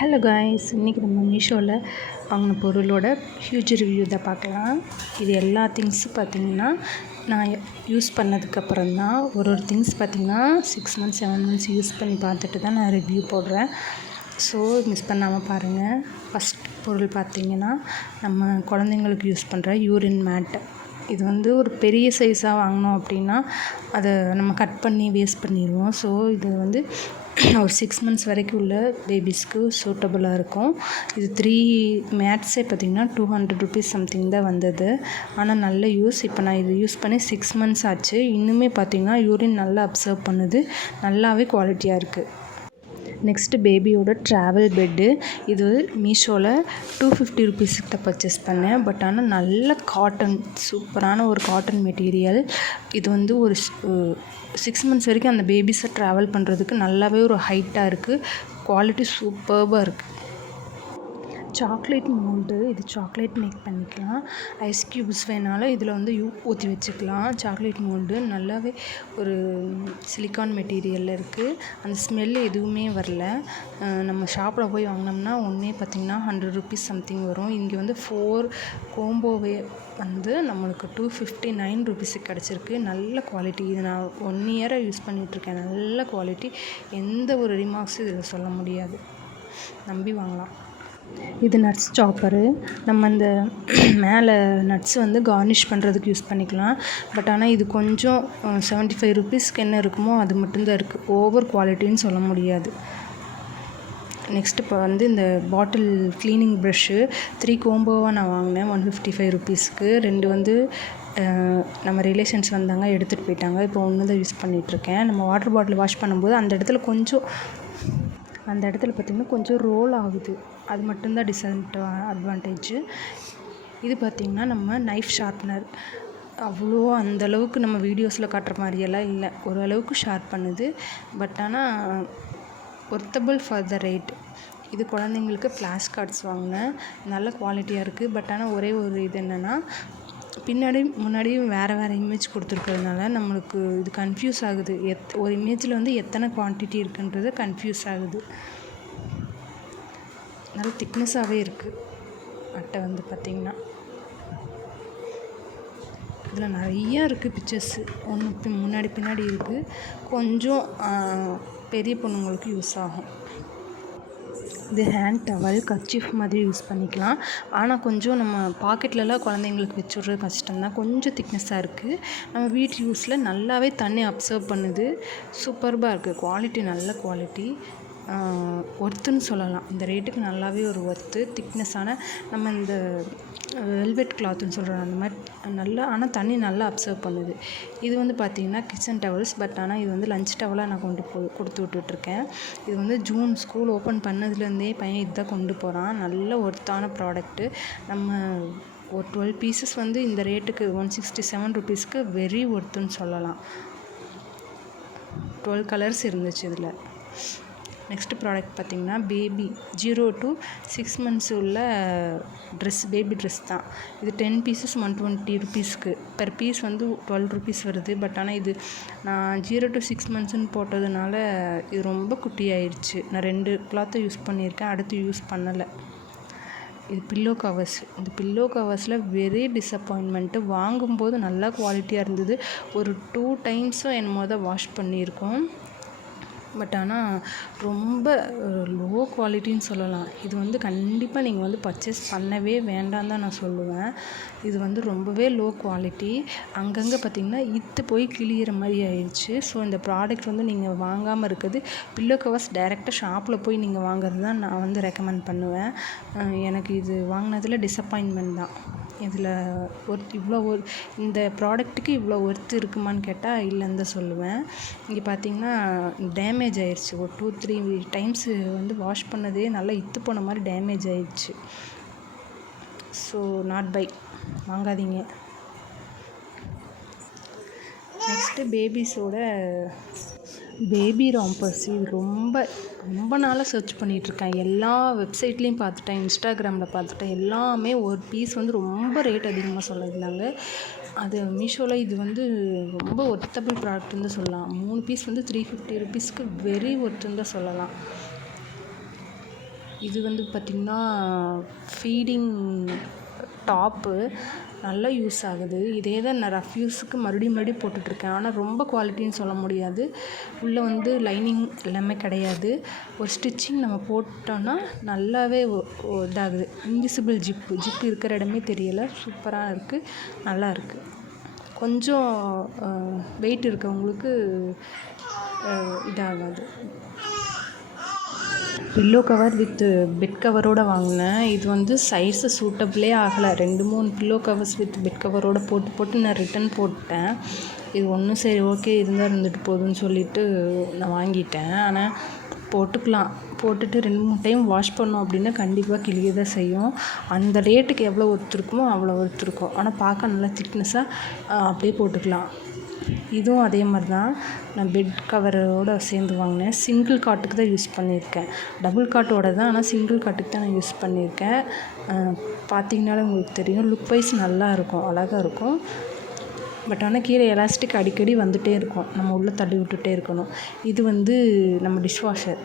Hello guys, இன்றைக்கி நம்ம மீஷோவில் வாங்கின பொருளோட ஹியூஜ் ரிவ்யூ தான் பார்க்கலாம். இது எல்லா திங்ஸும் பார்த்திங்கன்னா நான் யூஸ் பண்ணதுக்கப்புறம் தான் ஒரு திங்ஸ் பார்த்திங்கன்னா 6 months 7 months யூஸ் பண்ணி பார்த்துட்டு தான் நான் ரிவ்யூ போடுறேன். ஸோ மிஸ் பண்ணாமல் பாருங்கள். ஃபஸ்ட் பொருள் பார்த்திங்கன்னா நம்ம குழந்தைங்களுக்கு யூஸ் பண்ணுற யூரின் மேட். இது வந்து ஒரு பெரிய சைஸாக வாங்கினோம் அப்படின்னா அதை நம்ம கட் பண்ணி வேஸ்ட் பண்ணிடுவோம். ஸோ இது வந்து ஒரு 6 months வரைக்கும் உள்ள பேபிஸ்க்கு சூட்டபுளாக இருக்கும். இது 3 மேட்ஸே பார்த்திங்கன்னா 200 rupees சம்திங் தான் வந்தது. ஆனால் நல்ல யூஸ். இப்போ நான் இது யூஸ் பண்ணி 6 months ஆச்சு. இன்னுமே பார்த்திங்கன்னா யூரின் நல்லா அப்சர்வ் பண்ணுது. நல்லாவே குவாலிட்டியாக இருக்குது. நெக்ஸ்ட்டு பேபியோட ட்ராவல் பெட்டு. இது மீஷோவில் 250 rupees கிட்ட பர்ச்சேஸ் பண்ணேன். பட் ஆனால் நல்ல காட்டன், சூப்பரான ஒரு காட்டன் மெட்டீரியல். இது வந்து ஒரு 6 months வரைக்கும் அந்த பேபிஸை ட்ராவல் பண்ணுறதுக்கு நல்லாவே ஒரு ஹைட்டாக இருக்குது. குவாலிட்டி சூப்பர்பாக இருக்குது. Chocolate mould. இது சாக்லேட் மேக் பண்ணிக்கலாம். ஐஸ் க்யூப்ஸ் வேணாலும் இதில் வந்து ஊற்றி வச்சுக்கலாம். சாக்லேட் மோல்டு நல்லாவே ஒரு சிலிக்கான் மெட்டீரியலில் இருக்குது. அந்த ஸ்மெல் எதுவுமே வரல. நம்ம ஷாப்பில் போய் வாங்கினோம்னா ஒன்றே பார்த்திங்கன்னா 100 rupees சம்திங் வரும். இங்கே வந்து 4 கோம்போவே வந்து நம்மளுக்கு 259 rupees கிடச்சிருக்கு. நல்ல குவாலிட்டி. இது நான் 1 year யூஸ் பண்ணிகிட்ருக்கேன். நல்ல குவாலிட்டி. எந்த ஒரு ரிமார்க்ஸும் இதில் சொல்ல முடியாது. நம்பி வாங்கலாம். இது நட்ஸ் சாப்பரு. நம்ம அந்த மேலே நட்ஸ் வந்து கார்னிஷ் பண்ணுறதுக்கு யூஸ் பண்ணிக்கலாம். பட் ஆனால் இது கொஞ்சம் 75 rupeesக்கு என்ன இருக்குமோ அது மட்டும்தான் இருக்குது. ஓவர் குவாலிட்டின்னு சொல்ல முடியாது. நெக்ஸ்ட்டு இப்போ வந்து இந்த பாட்டில் க்ளீனிங் ப்ரஷ்ஷு 3 கோம்போவாக நான் வாங்கினேன் 155 rupeesக்கு. 2 வந்து நம்ம ரிலேஷன்ஸ் வந்தாங்க, எடுத்துகிட்டு போயிட்டாங்க. இப்போ ஒன்று தான் யூஸ் பண்ணிகிட்ருக்கேன். நம்ம வாட்டர் பாட்டில் வாஷ் பண்ணும்போது அந்த இடத்துல பார்த்திங்கன்னா கொஞ்சம் ரோல் ஆகுது. அது மட்டும்தான் அட்வான்டேஜு. இது பார்த்திங்கன்னா நம்ம நைஃப் ஷார்ப்னர். அவ்வளோ அந்தளவுக்கு நம்ம வீடியோஸில் காட்டுற மாதிரியெல்லாம் இல்லை. ஓரளவுக்கு ஷார்ப் பண்ணுது. பட் ஆனால் ஒர்த்தபிள் ஃபார் த ரேட். இது குழந்தைங்களுக்கு ஃப்ளாஷ் கார்ட்ஸ் வாங்கினேன். நல்ல குவாலிட்டியாக இருக்குது. பட் ஆனால் ஒரே ஒரு இது என்னென்னா முன்னாடியும் வேறு இமேஜ் கொடுத்துருக்கிறதுனால நம்மளுக்கு இது கன்ஃபியூஸ் ஆகுது. ஒரு இமேஜில் வந்து எத்தனை குவான்டிட்டி இருக்குன்றது கன்ஃபியூஸ் ஆகுது. நல்ல திக்னஸாகவே இருக்குது அட்டை வந்து பார்த்திங்கன்னா. இதில் நிறையா இருக்குது பிக்சர்ஸு. ஒன்று பின்னாடி இருக்குது. கொஞ்சம் பெரிய பொண்ணுங்களுக்கு யூஸ் ஆகும். இது ஹேண்ட் டவல், கர்ச்சீஃப் மாதிரி யூஸ் பண்ணிக்கலாம். ஆனால் கொஞ்சம் நம்ம பாக்கெட்லலாம் குழந்தைங்களுக்கு வச்சு விட்றது கஷ்டம்தான். கொஞ்சம் திக்னஸாக இருக்குது. நம்ம வீட்டு யூஸில் நல்லாவே தண்ணி அப்சர்வ் பண்ணுது. சூப்பர்பாக இருக்குது. குவாலிட்டி நல்ல குவாலிட்டி. ஒர்த்துன்னு சொல்லலாம். இந்த ரேட்டுக்கு நல்லாவே ஒரு ஒர்த்து. திக்னஸான நம்ம இந்த வெல்வெட் கிளாத்துன்னு சொல்கிறோம் அந்த மாதிரி நல்லா, ஆனால் தண்ணி நல்லா அப்சர்வ் பண்ணுது. இது வந்து பார்த்திங்கன்னா கிச்சன் டவல்ஸ். பட் ஆனால் இது வந்து லஞ்ச் டவலாக நான் கொடுத்து விட்டுட்ருக்கேன். இது வந்து ஜூன் ஸ்கூல் ஓப்பன் பண்ணதுலேருந்தே பையன் இதுதான் கொண்டு போகிறான். நல்ல ஒர்த்தான ப்ராடக்ட்டு. நம்ம ஒரு 12 pieces வந்து இந்த ரேட்டுக்கு 167 rupeesக்கு வெரி ஒர்த்துன்னு சொல்லலாம். 12 colors இருந்துச்சு இதில். நெக்ஸ்ட்டு ப்ராடக்ட் பார்த்திங்கன்னா பேபி 0 to 6 months உள்ள பேபி ட்ரெஸ் தான். இது 10 pieces 120 rupeesக்கு. பெர் பீஸ் வந்து 12 rupees வருது. பட் ஆனால் இது நான் 0 to 6 monthsன்னு போட்டதுனால இது ரொம்ப குட்டி ஆயிடுச்சு. நான் 2 cloth யூஸ் பண்ணியிருக்கேன். அடுத்து யூஸ் பண்ணலை. இது பில்லோ கவர்ஸ். இந்த பில்லோ கவர்ஸில் வெரி டிசப்பாயின்மெண்ட்டு. வாங்கும்போது நல்லா குவாலிட்டியாக இருந்தது. ஒரு 2 times என்னமோ தான் வாஷ் பண்ணியிருக்கோம். பட் ஆனால் ரொம்ப லோ குவாலிட்டின்னு சொல்லலாம். இது வந்து கண்டிப்பாக நீங்கள் வந்து பர்ச்சேஸ் பண்ணவே வேண்டாம் தான் நான் சொல்லுவேன். இது வந்து ரொம்பவே லோ குவாலிட்டி. அங்கங்கே பார்த்திங்கன்னா இத்து போய் கிழியிற மாதிரி ஆயிடுச்சு. ஸோ இந்த ப்ராடக்ட் வந்து நீங்கள் வாங்காமல் இருக்குது. பில்லோ கவர்ஸ் டைரெக்டாக ஷாப்பில் போய் நீங்கள் வாங்குறது தான் நான் வந்து ரெக்கமெண்ட் பண்ணுவேன். எனக்கு இது வாங்கினதில் டிசப்பாயின்மெண்ட் தான். இதில் இந்த ப்ராடக்ட்டுக்கு இவ்வளோ ஒர்த்து இருக்குமான்னு கேட்டால் இல்லைன்னு தான் சொல்லுவேன். இங்கே பார்த்திங்கன்னா டேமேஜ் ஆயிடுச்சு. ஒரு 2-3 times வந்து வாஷ் பண்ணதே நல்லா இத்து போன மாதிரி டேமேஜ் ஆயிடுச்சு. ஸோ நாட் பை, வாங்காதீங்க. நெக்ஸ்ட்டு பேபிஸோட பேபி ராம்பர்ஸ். இது ரொம்ப நாளாக சர்ச் பண்ணிகிட்ருக்கேன். எல்லா வெப்சைட்லேயும் பார்த்துட்டேன், இன்ஸ்டாகிராமில் பார்த்துட்டேன். எல்லாமே ஒரு பீஸ் வந்து ரொம்ப ரேட் அதிகமாக சொல்லியிருந்தாங்க. அது மீஷோவில் இது வந்து ரொம்ப ஒர்த்தபிள் ப்ராடக்ட்டுன்னு தான் சொல்லலாம். 3 பீஸ் வந்து 350 rupeesக்கு வெரி ஒர்த்துன்னு தான் சொல்லலாம். இது வந்து பார்த்திங்கன்னா ஃபீடிங் டாப்பு நல்லா யூஸ் ஆகுது. இதே தான் நான் ரஃப் யூஸுக்கு மறுபடியும் போட்டுட்ருக்கேன். ஆனால் ரொம்ப குவாலிட்டின்னு சொல்ல முடியாது. உள்ளே வந்து லைனிங் எல்லாமே கிடையாது. ஒரு ஸ்டிச்சிங் நம்ம போட்டோன்னா நல்லாவே இதாகுது. இன்விசிபிள் ஜிப்பு இருக்கிற இடமே தெரியலை. சூப்பராக இருக்குது, நல்லா இருக்குது. கொஞ்சம் வெயிட் இருக்கவங்களுக்கு இதாகாது. பில்லோ கவர் வித் பெட் கவரோடு வாங்கினேன். இது வந்து சைஸு சூட்டபிளே ஆகலை. 2-3 பில்லோ கவர்ஸ் வித் பெட் கவரோடு போட்டு நான் ரிட்டன் போட்டேன். இது ஒன்றும் சரி ஓகே இருந்தால் இருந்துட்டு போகுதுன்னு சொல்லிவிட்டு நான் வாங்கிட்டேன். ஆனால் போட்டுட்டு 2-3 டைம் வாஷ் பண்ணோம் அப்படின்னா கண்டிப்பாக கிழிய தான் செய்யும். அந்த ரேட்டுக்கு எவ்வளோ ஒர்த்துருக்குமோ அவ்வளோ ஒர்த்துருக்கும். ஆனால் பார்க்க நல்லா திக்னஸாக அப்படியே போட்டுக்கலாம். இதுவும் அதே மாதிரி தான். நான் பெட் கவரோடு சேர்ந்து வாங்கினேன். சிங்கிள் காட்டுக்கு தான் யூஸ் பண்ணியிருக்கேன். டபுள் காட்டோட தான், ஆனால் சிங்கிள் காட்டுக்கு தான் நான் யூஸ் பண்ணியிருக்கேன். பார்த்திங்கனாலே உங்களுக்கு தெரியும். லுக் வைஸ் நல்லா இருக்கும், அழகாக இருக்கும். பட் ஆனால் கீழே எலாஸ்டிக் அடிக்கடி வந்துகிட்டே இருக்கும். நம்ம உள்ளே தள்ளி விட்டுட்டே இருக்கணும். இது வந்து நம்ம டிஷ்வாஷர்.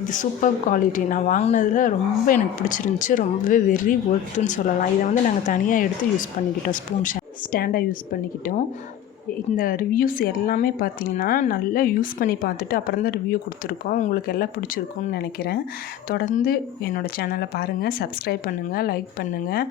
இது சூப்பர் குவாலிட்டி. நான் வாங்கினதில் ரொம்ப எனக்கு பிடிச்சிருந்துச்சி. ரொம்பவே வெரி ஒர்த்துன்னு சொல்லலாம். இதை வந்து நாங்கள் தனியாக எடுத்து யூஸ் பண்ணிக்கிட்டோம். ஸ்பூன் ஸ்டாண்டாக யூஸ் பண்ணிக்கிட்டோம். இந்த ரிவ்யூஸ் எல்லாமே பார்த்திங்கன்னா நல்லா யூஸ் பண்ணி பார்த்துட்டு அப்புறம் தான் ரிவ்யூ கொடுத்துருக்கோம். உங்களுக்கு எல்லாம் பிடிச்சிருக்குன்னு நினைக்கிறேன். தொடர்ந்து என்னோடய சேனலை பாருங்கள், சப்ஸ்கிரைப் பண்ணுங்கள், லைக் பண்ணுங்கள்.